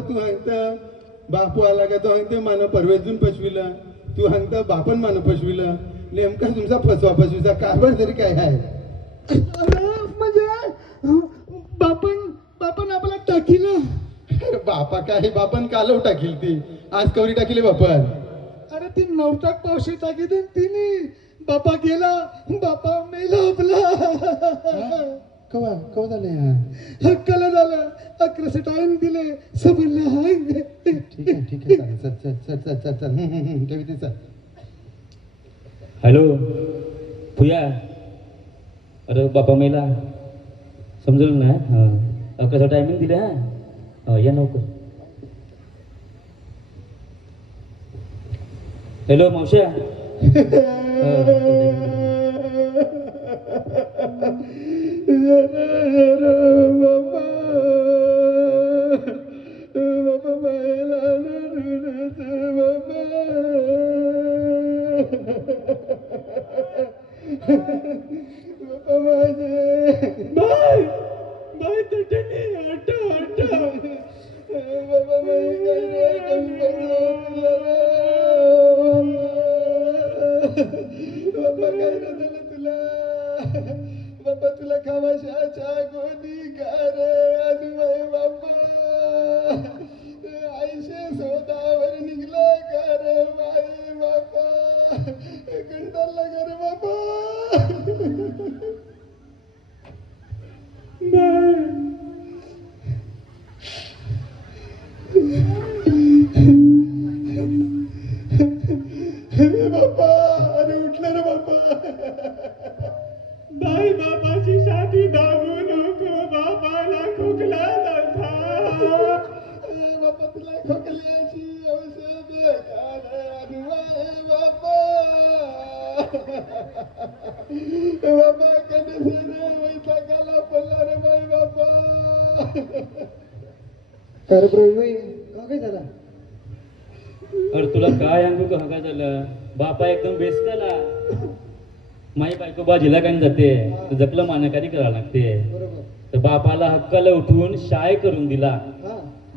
तू हांगता बापू आला का तो हांगता मान परवेजून पशविला तू हांगता बापन मान पशविला नेमका तुमचा फसवा फसवीचा कारभार तरी काय आहे म्हणजे बापन आपला टाकीला बापा काय बापन कालव टाकील ती आज कवरी टाकीले बापन अरे ती नवटाक पावशी टाकी दे तिने बापा गेला बापा मेला आपला कवा कवा झाले हक्काला झालं 11 टाइम दिले सबरला हाय ठीक आहे चल चल चल चल चल चल ठेवी ते चल हॅलो पुया अरे बापा मेला समजलं ना हां कसं टायमिंग दिलं हां या लवकर हॅलो मावश्या बाबा तुला खावाशाच्या गोदी कर बाबा आईशे सोदावर निघला कर माई बाबा कंटाळला कर बाबा बाबा अरे उठला रे बाबा बाई बाबाची शादी दाबू नको बाबाला खोकला झाला बाबा तुला खोकल्याची औषध बाबा बाबा कधी रे वैतागाला पडला रे बाई बाबा तर प्रभू काय झाला अरे तुला काय सांगू का काय झालं बापा एकदम बेस्ट झाला माई बायको बाजीला काय जाते तर जपलं मानकारी करावं लागते तर बापाला हक्काला उठवून शाय करून दिला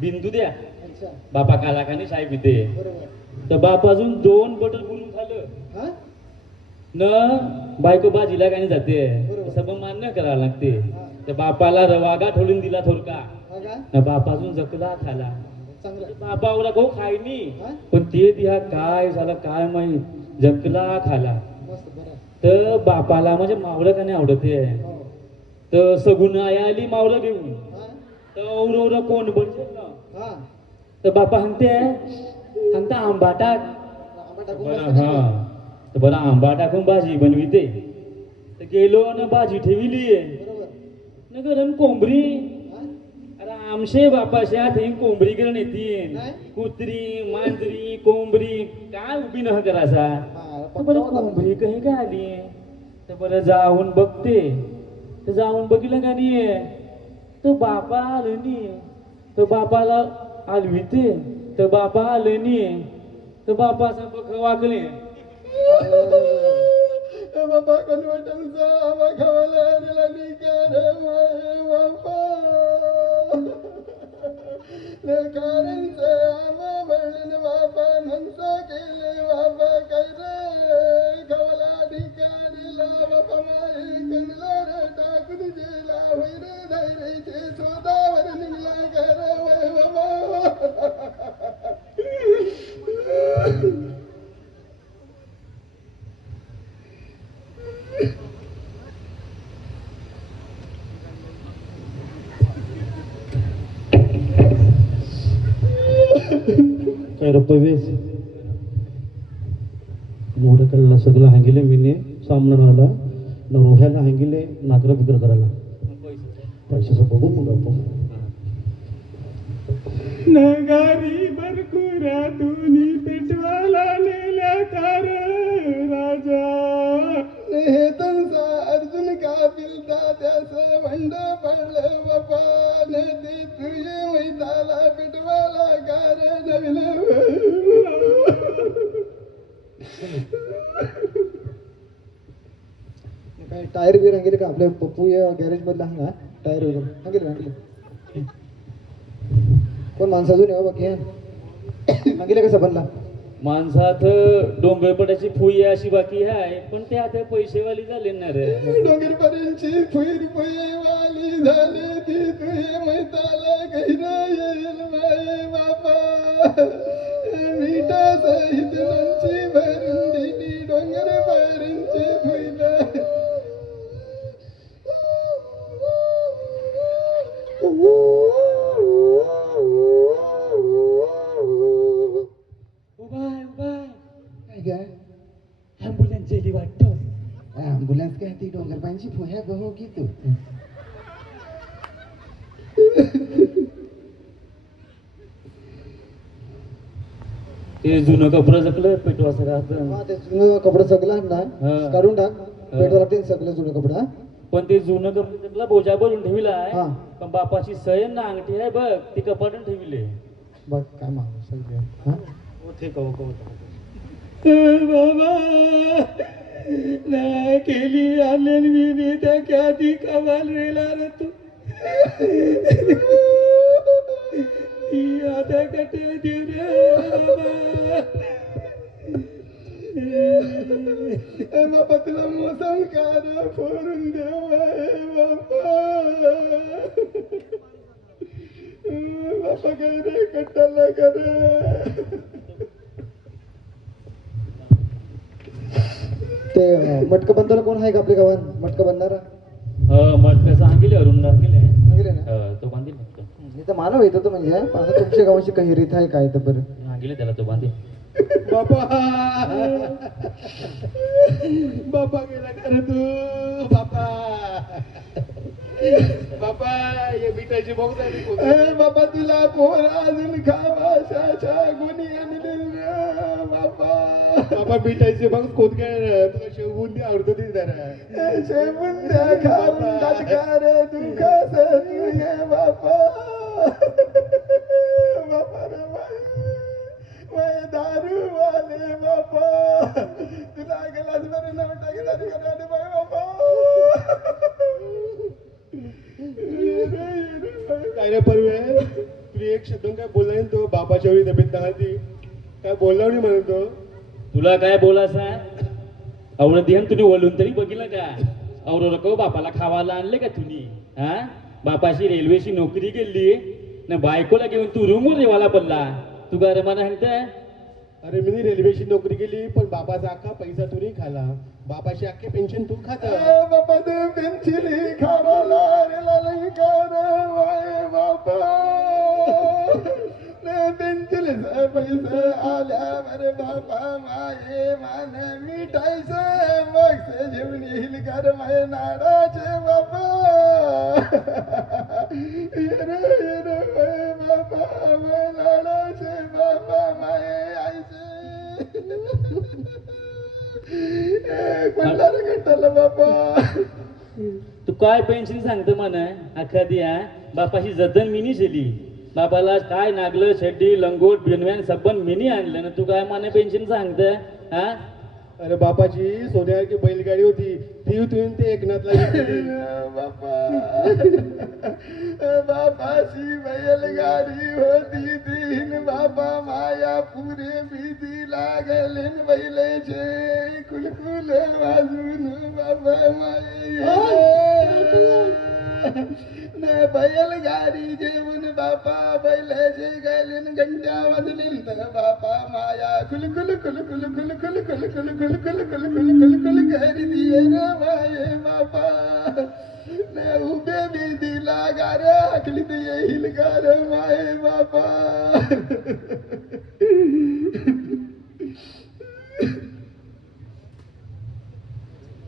बिंदू द्या बापा कालाखाने शाय पिते तर बापा अजून 2 बटर बोलून खाल्लं न बायको बाजीला काय जाते सगळं मान्य करावं लागते तर बापाला रवागा ठोलून दिला थोडका न बापा अजून जकला खाला बापावला गो खायनी पण ते दिहा काय झालं काय माहित जकला खाला तर बापाला म्हणजे मावळं का नाही आवडते तर सगुण आई आली मावळं घेऊन तर औरवरा कोण बनते ना तर बापा सांगता आंबा टाक हा तर बरं आंबा टाकून भाजी बनविते तर गेलो ना भाजी ठेविली न गरम कोंबरी अरे आमशे बापाशा थंय कोंबरी करून येतील कुत्री मांजरी कोंबरी काय उभी न करायचा बरं कोंबडी काही काय आली तर बरं जाऊन बघते तर जाऊन बघितलं का नाही तर बापा आलं नाही तर बापाला आलविते तर बापा आलं नाही तर बापाचा बघ वागले बाबा कन्वर्टनचा आवा खावाला लागली कर बाबा लेकारांचं आवा म्हणून बाबा नंतर केले बाबा काय रे खावाला अधिकारीला बाबा माई कणला रे टाकून गेला वैर धैर्याचे सोदावर निघला कर बाबा काय रपवेस मोठं करायला सगळं हांगिले मीने सामना राहिला न रोह्याला हांगिले नाकर बिकर करायला पैशाचं बघू मग आपण नगारी बरकुऱ्यातून पेटवाला नेल्या कार राजा हे तंसा अर्जुन का पिलता त्याचं भंड पडलं बापा न ते तुझे मैदाला पेटवाला कार नविल काय टायर बी रंगेले का आपल्या पप्पू या गॅरेज मधला हंगा टायर वगैरे हंगेले कोण माणसाजून येऊ बाकी मागितलं कसं बनला माणसात डोंगरपटाची फुई आहे अशी बाकी आहे, पण ते आता पैसेवाली झाले ना रे. डोंगरपर्यंतची फुईर वाली झाली ती तुझे मैताला कैना येईल माये बापा मिठा सहित लोणची भरून दिली डोंगरपर्यंतची फुईला. ॲम्ब्युलन्स गेली वाटतं. ॲम्ब्युलन्स काय ती डोंगरपांची फुह्या गहो की तू ते जुनं कपडं जपलं पेटवा सगळं. हा ते जुनं कपडं सगळं ना हा. काढून टाक पेटवा लागते सगळं जुनं कपडं हा? पण ते जुनं कपडे जपला बोजा भरून ठेवलाय, हा. पण बापाची सय ना अंगठी आहे बघ ती कपाटून ठेवले. बघ काय मागू सगळे हा बाबा नाही केली आलेली मी त्या कधी कमाल रेला रे तू ती आता कटे देऊ रे बाबा तुला मोसंकार फोडून देव बाबा बाबा काय रे कट्टाला करे ते मटकं बंदाला कोण आहे का आपल्या गावात मटकं बनणारा मटका सांगितले अरुण दाखले सांगितले ना तो बांधील मटका. इथं मानव येतो तो म्हणजे आता तुमच्या गावाची काही रीत आहे काय तर बरं सांगितले त्याला तो बांधील. बाबा बाबा गेला खरं तू बाबा बाबा हे मिठाची बॉक्स आहे बाबा तुला पोर अजून खावा शाशा गुणी आणले बाबा बाबा मिठाची बॉक्स कोण काय तुला शेवबुंदी आवडतो ती जरा शेवबुंद्या खाऊन दाटकार दुःख तुझे बाबा बाबा रे वय दारू वाले बाबा तुला गलास बरं नाव टाकी दारू करायला बाय बाबा काय रे परवे तुला एक शब्द काय बोलला नाही तो बाबाच्या वेळी तब्येत नव्हती काय बोलला नाही म्हणून तो तुला काय बोलासा आवड ध्यान तुम्ही वळून तरी बघितलं का औरो रको बापाला खावायला आणले का तुम्ही हा बापाशी रेल्वेची नोकरी केली ना बायकोला घेऊन तू रूमवर रेवाला पडला तू काय रे मला म्हणते. अरे मी रेल्वेची नोकरी केली पण बाबाचा अख्खा पैसा तू नाही खाला बाबाची अख्खे पेन्शन तू खात बाबा तू पेन्शन खावाला रे बाबा पेन्शन पैसे आल्यावर बाबा माये मान मिठायचं मग जेवण येईल कर माये नाडाचे बाबा बाबा माय नाडाचे बाबा माये आईचे बाबा तू काय पेन्शन सांगतो म्हणा अख्खा दिया बापाशी जतन मिनी केली बापाला काय नागलं शेड्डी लंगोट बिनव्यान सबन मिनी आणलं ना तू काय माने पेन्शन सांगत हा. अरे बापाची सोन्यासारखी बैलगाडी होती ती तुम्ही ते एकनाथला बापा बापाची बैलगाडी होती तीन बाबा माया पुरे भीती लागले बैलेचे कुलकुल वाजून बाबा माये बैलगाडी जेवून बापा बैलाचे गायलीन घंट्या वाजलीन तर बापा माया कुलकुल कुलकुल कुलकुल कुलकुल कुलकुल कुलकुल कुलकुल करी दिये रे माये बापा ने उभे भी दिला गार आखलीत येईल गार माये बापा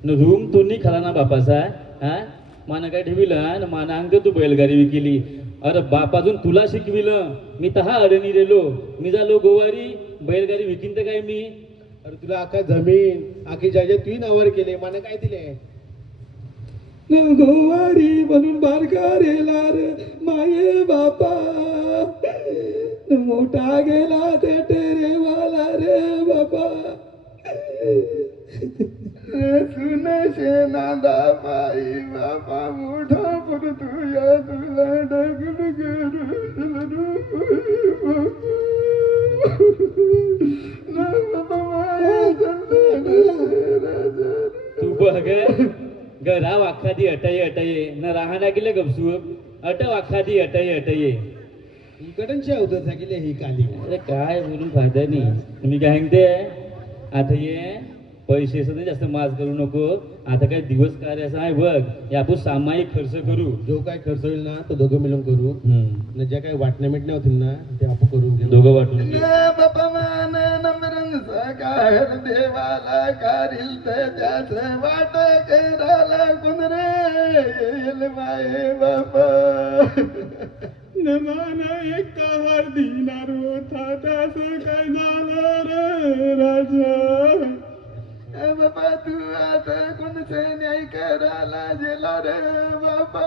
रूम तो नाही खाला ना बापाचा हा माना काय ठेविलं ना माना अंग तू बैलगाडी विकिली अरे बाप अजून तुला शिकविलं मी तर हा अडणी रेलो मी झालो गोवारी बैलगाडी विकीन तर काय मी. अरे तुला अख्खा जमीन आखी जायचे तू नावावर केले मला काय दिले गोवारी म्हणून बारका रेला रे माये बापा मोठा गेला ते टेरेवाला रे बापा सुन शेनादा बाई बाबा मोठा पर तुया तुला डगल करू घरा वाखादी अटये अटये न राहा लागले गपसू अट वाखादी अटये अटये. इकडंची अवधत सांगितले ही काली. अरे काय बोलून फायदा नाही. तुम्ही काय सांगते आता ये पैसे सुद्धा जास्त माज करू नको. आता काय दिवस कार्याचा आहे बघ. हे आपण सामायिक खर्च करू. जो काय खर्च होईल ना तो दोघं मिळून करू. हम्म. न ज्या काही वाटण्या मिटण्या होतील ना ते आपण करून घेऊ. दोघं वाटून घे. बापा मान नम्रन साकार देवाला कारिल तर त्याच वाट कराला कोण रे येईल माये बापा. नमाना एक हार दिनार होता त्यास काय झालं रे राजा. बाबा तू आता कोणचे न्याय करायला गेला रे बाबा.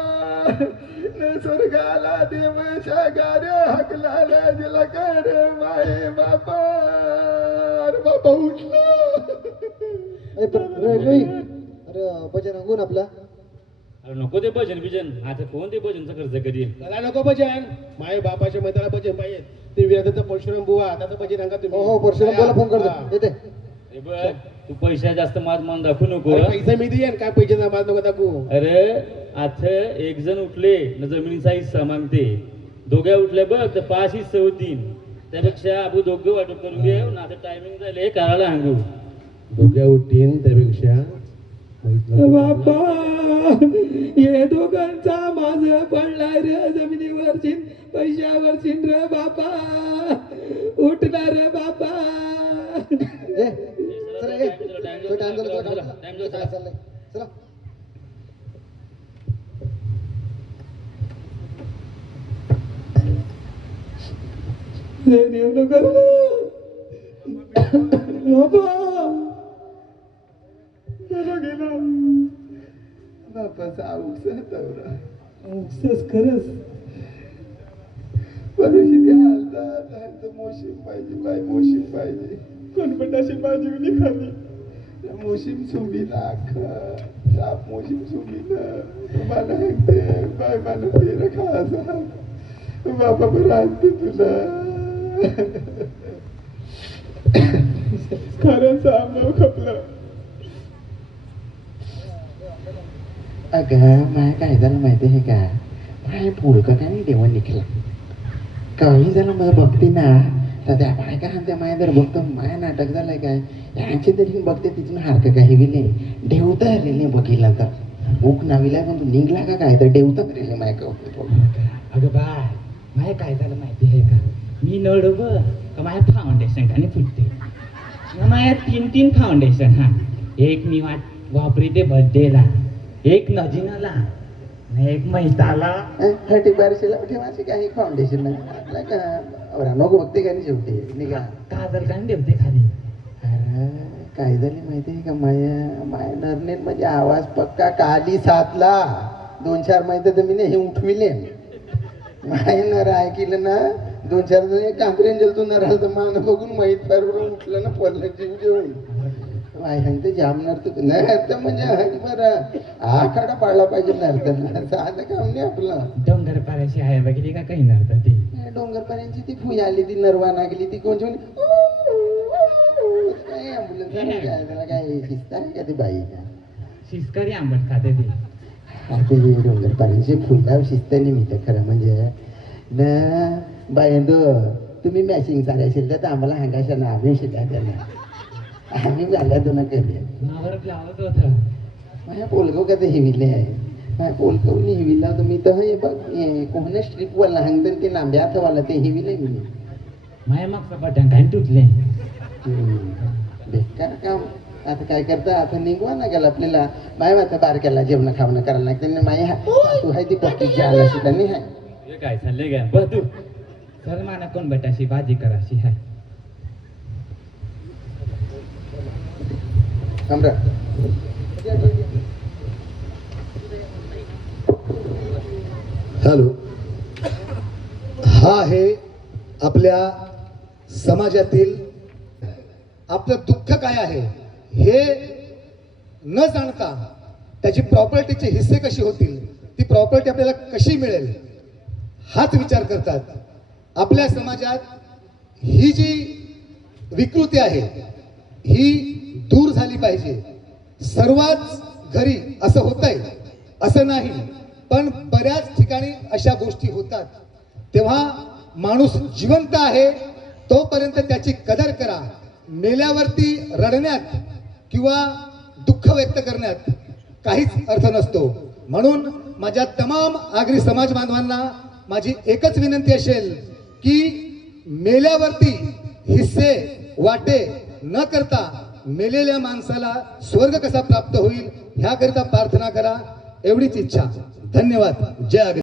स्वर्गाला देव शागार हकलाला गेला कर माये बापा. अरे बाबा उठला. अरे भजन अंगून आपला अरे नको ते भजन बिजन. आता कोण ते भजनचा खर्च करील. त्याला नको भजन. माये बापाच्या मैदाला भजन पाहिजे. ते विराजाचा परशुराम बुवा त्याचं भजन सांगा तुम्ही. हो परशुराम बोला फोन करतो येते. हे बघ तू पैसा जास्त माज मान दाखवू नको. अरे पैसा मी देईन काय पैसे नामाज नको दाखवू. अरे आता एक जण उठले न जमिनीचा हिस्सा मागते. दोघ्या उठल्या बघ तर 5 हिस्से होतील. त्यापेक्षा आपण दोघं वाटप करून घेऊ ना. आता टायमिंग झाले करायला सांगू. दोघ्या उठीन त्यापेक्षा बापा हे दोघांचा माझ पडलाय रे जमिनीवरची पैशावरची रे बापा. उठणार रे बापा. बापाचा औषध दौरा खरंच परिस्थिती हालतात. मोशीम पाहिजे बाय मोशीम पाहिजे. कोणपटाशी बाजूनी खाली मोशीम सुमीला साप मोशीम सुमीला तुम्हाला सांगते बाय मला फेर खायचा. बाबा बरं आणते तुला. खरं सामनं खपलं. अगं माय काय झालं माहिती आहे का. माय पुढकं का नाही देवा निघला. काही झालं मला बघते ना तर त्या बायका हाणत्या माया जर बघतो माया नाटक झालंय काय. यांची तरी बघते तिथून हारकं काही विले डेवता रेले बघितला तर उक नाविला पण तू निघला का काय तर डेवता रेले माय कवतो. अगं बाय माय काय झालं माहिती आहे का. मी नळ बघ का माझ्या फाउंडेशन खाली फुटते. माझ्या 3 फाउंडेशन. हा एक मी वापरते बर्थडेला, एक नजिनाला, एक मैताला. 30 बारशेला ठेवायची काही फाउंडेशन नाही आपला का नको बघते का नाही शेवटी निघा. काजल कान ठेवते खाली. अरे काय झाली माहिती आहे का माया माया नरनेट म्हणजे आवाज पक्का काली 7ला 2-4 माहिती तर मी हे उठविले. माय नर ऐकलं ना 2-4 जण कांकरेन जलतो नराल तर मान बघून माहीत बरोबर उठलं ना पडलं जीव जेवून. माय सांगते जाम नर्त नर्त म्हणजे बरं आखाडा पाडला पाहिजे नर्तन. साधं काम नाही आपलं. डोंगर पाऱ्याशी आहे बघितली का काही नर्त ती. डोंगरपर्यंतची ती फुई आली ती नरवाना गेली ती कोणची काय ॲम्ब्युलन्स काय त्याला काय शिस्त आहे का ती बाई. शिस्करी आंबट खाते ती. ते डोंगरपर्यंतची फुला शिस्त निमित्त खरं म्हणजे न बायंदो तुम्ही मॅचिंग चालायशील तर आम्हाला हांगाशा ना आम्ही शिकला त्यांना आम्ही झाल्या दोन केले. नावर लावत होतं. माझ्या पोलगाव का ते हिविले आहे. माझ्या पोलगावनी हिविला तर मी तर हे बघ कोणा स्ट्रीपवाला हंगतर ते लांब्या हातवाला ते हिविले मी. माझ्या मागचं बटन काय तुटले. बेकार काम. आता काय करता आता निघवा ना गेला आपल्याला माय आता बारक्याला जेवण खावणं करायला लागते. माय तू आहे ती पक्की जायला सुद्धा नाही आहे. हे काय चाललंय का बघ तू. चल माना कोण बटाशी भाजी कराशी हाय. कमरा हॅलो. हा आहे आपल्या समाजातील आपलं दुःख काय आहे हे न जाणता त्याची प्रॉपर्टीचे हिस्से कशी होतील, ती प्रॉपर्टी आपल्याला कशी मिळेल हाच विचार करतात. आपल्या समाजात ही जी विकृती आहे ही दूर झाली पाहिजे. सर्वात घरी असं होतंय असं नाही, पण बऱ्याच ठिकाणी अशा गोष्टी होतात. तेव्हा माणूस जिवंत आहे तोपर्यंत त्याची कदर करा. मेल्यावरती रडण्यात किंवा दुःख व्यक्त करण्यात काहीच अर्थ नसतो. म्हणून माझ्या तमाम आगरी समाज बांधवांना माझी एकच विनंती असेल की मेल्यावरती हिस्से वाटे न करता मेलेल्या माणसाला स्वर्ग कसा प्राप्त होईल ह्याकरिता प्रार्थना करा, एवढीच इच्छा. धन्यवाद. जय आगरी.